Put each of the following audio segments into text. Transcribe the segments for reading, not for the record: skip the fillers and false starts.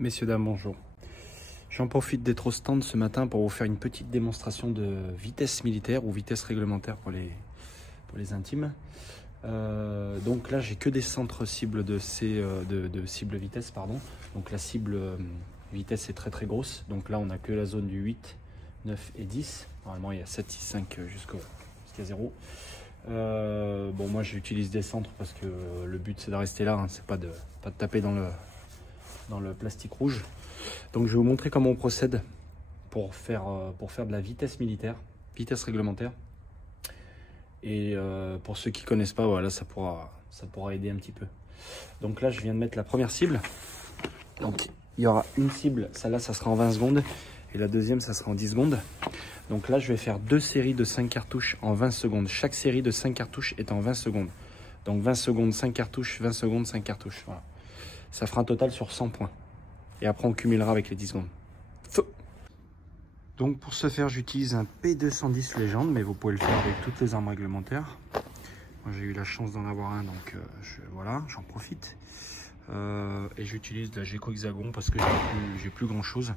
Messieurs, dames, bonjour. J'en profite d'être au stand ce matin pour vous faire une petite démonstration de vitesse militaire ou vitesse réglementaire pour les intimes. Donc là, j'ai que des centres cibles de cible vitesse, pardon. Donc la cible vitesse est très grosse. Donc là, on n'a que la zone du 8, 9 et 10. Normalement, il y a 7, 6, 5 jusqu'à 0. Bon, moi, j'utilise des centres parce que le but, c'est de rester là. Hein, c'est pas de taper dans le plastique rouge. Donc je vais vous montrer comment on procède pour faire de la vitesse militaire, vitesse réglementaire. Et pour ceux qui ne connaissent pas, voilà, ça pourra aider un petit peu. Donc là, je viens de mettre la première cible. Donc il y aura une cible, celle-là, ça sera en 20 secondes. Et la deuxième, ça sera en 10 secondes. Donc là, je vais faire deux séries de 5 cartouches en 20 secondes. Chaque série de 5 cartouches est en 20 secondes. Donc 20 secondes, 5 cartouches, 20 secondes, 5 cartouches. Voilà. Ça fera un total sur 100 points. Et après, on cumulera avec les 10 secondes. Feu! Donc pour ce faire, j'utilise un P210 Légende, mais vous pouvez le faire avec toutes les armes réglementaires. Moi, j'ai eu la chance d'en avoir un, donc voilà, j'en profite. Et j'utilise de la Geco Hexagon parce que j'ai plus grand chose.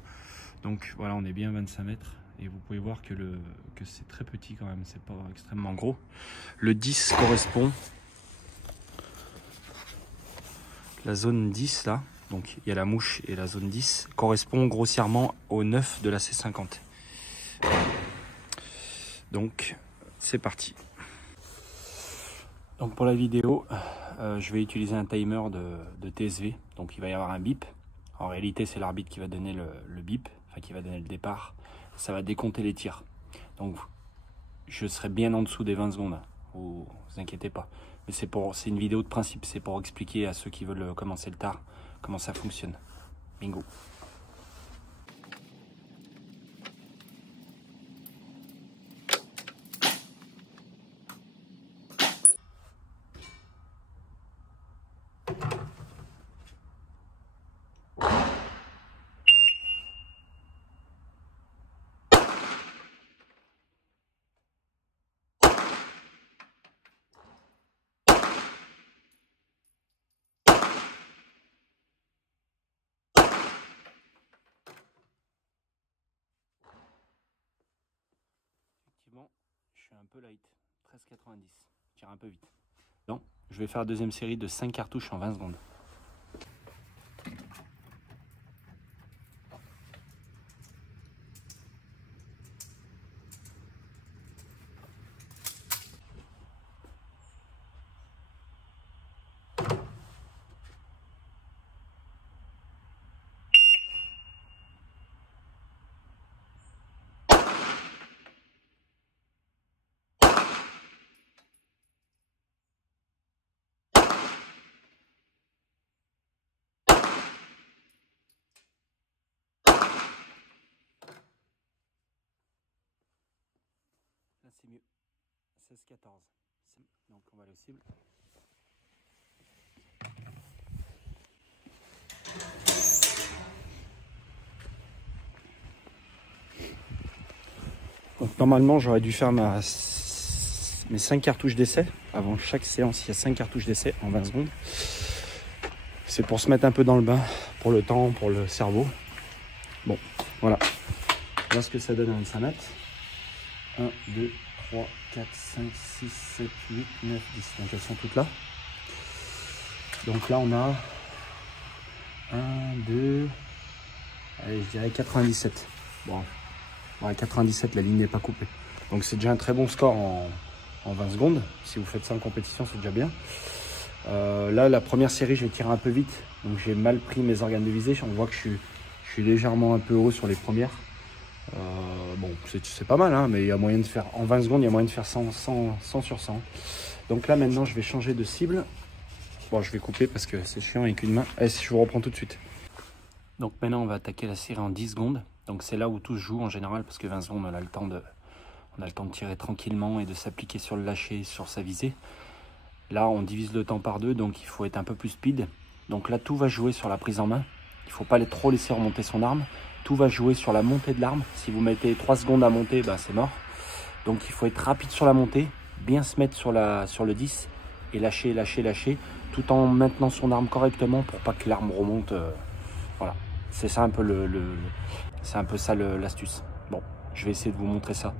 Donc voilà, on est bien à 25 mètres. Et vous pouvez voir que c'est très petit quand même, c'est pas extrêmement gros. Le 10 correspond, la zone 10 là, donc il y a la mouche et la zone 10, correspond grossièrement au 9 de la C50. Donc c'est parti. Donc pour la vidéo, je vais utiliser un timer de TSV, donc il va y avoir un bip. En réalité, c'est l'arbitre qui va donner le bip, enfin qui va donner le départ. Ça va décompter les tirs. Donc je serai bien en dessous des 20 secondes, vous inquiétez pas. Mais c'est une vidéo de principe, c'est pour expliquer à ceux qui veulent commencer le tard comment ça fonctionne. Bingo. Je suis un peu light, 13,90, je tire un peu vite. Non, je vais faire la deuxième série de 5 cartouches en 20 secondes. Là c'est mieux, 16-14. Donc on va aller aux cibles. Donc normalement j'aurais dû faire mes 5 cartouches d'essai. Avant chaque séance, il y a 5 cartouches d'essai en 20 secondes. C'est pour se mettre un peu dans le bain, pour le temps, pour le cerveau. Bon, voilà. Voilà ce que ça donne à 25 mètres. 1, 2, 3, 4, 5, 6, 7, 8, 9, 10. Donc elles sont toutes là. Donc là on a 1, 2, allez, je dirais 97. Bon, ouais, 97, la ligne n'est pas coupée. Donc c'est déjà un très bon score en 20 secondes. Si vous faites ça en compétition, c'est déjà bien. Là, la première série, je vais tirer un peu vite. Donc j'ai mal pris mes organes de visée. On voit que je suis légèrement un peu haut sur les premières. Bon, c'est pas mal, hein, mais il y a moyen de faire, en 20 secondes, il y a moyen de faire 100 sur 100. Donc là, maintenant, je vais changer de cible. Bon, je vais couper parce que c'est chiant avec une main. Allez, je vous reprends tout de suite. Donc maintenant, on va attaquer la série en 10 secondes. Donc c'est là où tout se joue en général, parce que 20 secondes, on a le temps de tirer tranquillement et de s'appliquer sur le lâcher, sur sa visée. Là, on divise le temps par deux, donc il faut être un peu plus speed. Donc là, tout va jouer sur la prise en main. Il ne faut pas trop laisser remonter son arme. Tout va jouer sur la montée de l'arme. Si vous mettez 3 secondes à monter, bah, c'est mort. Donc il faut être rapide sur la montée, bien se mettre sur le 10 et lâcher, tout en maintenant son arme correctement pour pas que l'arme remonte. Voilà. C'est ça un peu c'est un peu ça l'astuce. Bon, je vais essayer de vous montrer ça.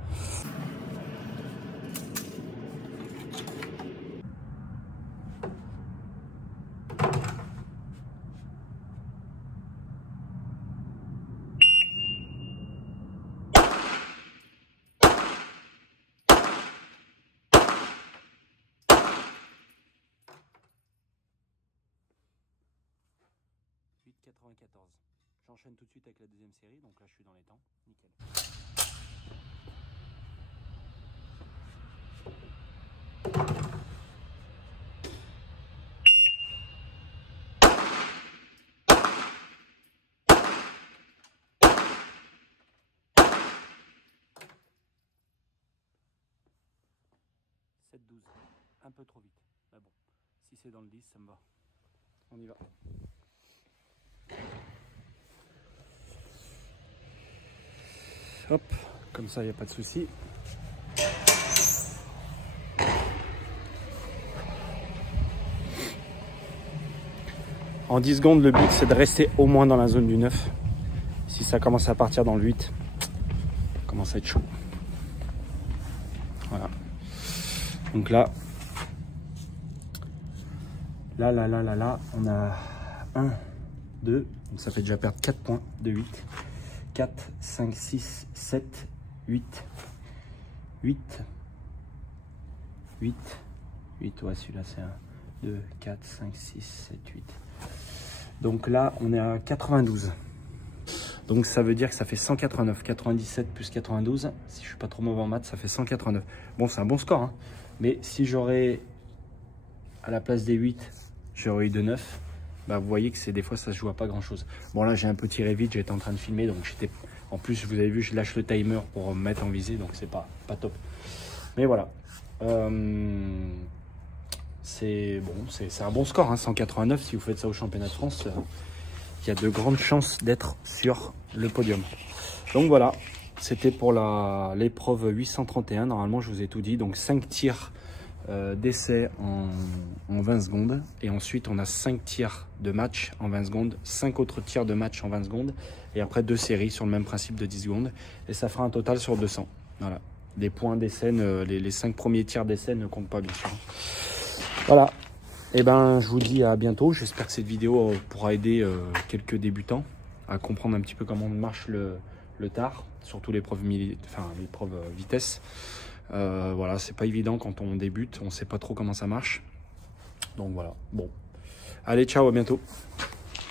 J'enchaîne tout de suite avec la deuxième série, donc là je suis dans les temps, nickel. Un peu trop vite, mais bon, si c'est dans le 10, ça me va. On y va. Hop, comme ça il n'y a pas de souci. En 10 secondes, le but c'est de rester au moins dans la zone du 9. Si ça commence à partir dans le 8, ça commence à être chaud. Voilà. Donc là, on a 1, 2, donc ça fait déjà perdre 4 points de 8. 4, 5, 6, 7, 8, 8, 8, 8, ouais celui-là c'est 1, 2, 4, 5, 6, 7, 8. Donc là on est à 92. Donc ça veut dire que ça fait 189, 97 plus 92, si je suis pas trop mauvais en maths, ça fait 189. Bon c'est un bon score, hein. Mais si j'aurais, à la place des 8, j'aurais eu de 9, bah vous voyez que c'est des fois ça se joue à pas grand chose. Bon là j'ai un peu tiré vite, j'étais en train de filmer, donc j'étais, en plus vous avez vu je lâche le timer pour me mettre en visée, donc c'est pas top. Mais voilà, c'est bon, c'est un bon score, hein, 189. Si vous faites ça au championnat de France, il y a de grandes chances d'être sur le podium. Donc voilà, c'était pour l'épreuve 831. Normalement je vous ai tout dit, donc 5 tirs d'essai en 20 secondes, et ensuite on a 5 tirs de match en 20 secondes, 5 autres tirs de match en 20 secondes, et après 2 séries sur le même principe de 10 secondes, et ça fera un total sur 200. Voilà, les points d'essai, les 5 premiers tirs d'essai ne comptent pas bien sûr. Voilà, et ben je vous dis à bientôt. J'espère que cette vidéo pourra aider quelques débutants à comprendre un petit peu comment marche le tard, surtout l'épreuve vitesse. Voilà, c'est pas évident quand on débute, on sait pas trop comment ça marche. Donc voilà, bon. Allez, ciao, à bientôt.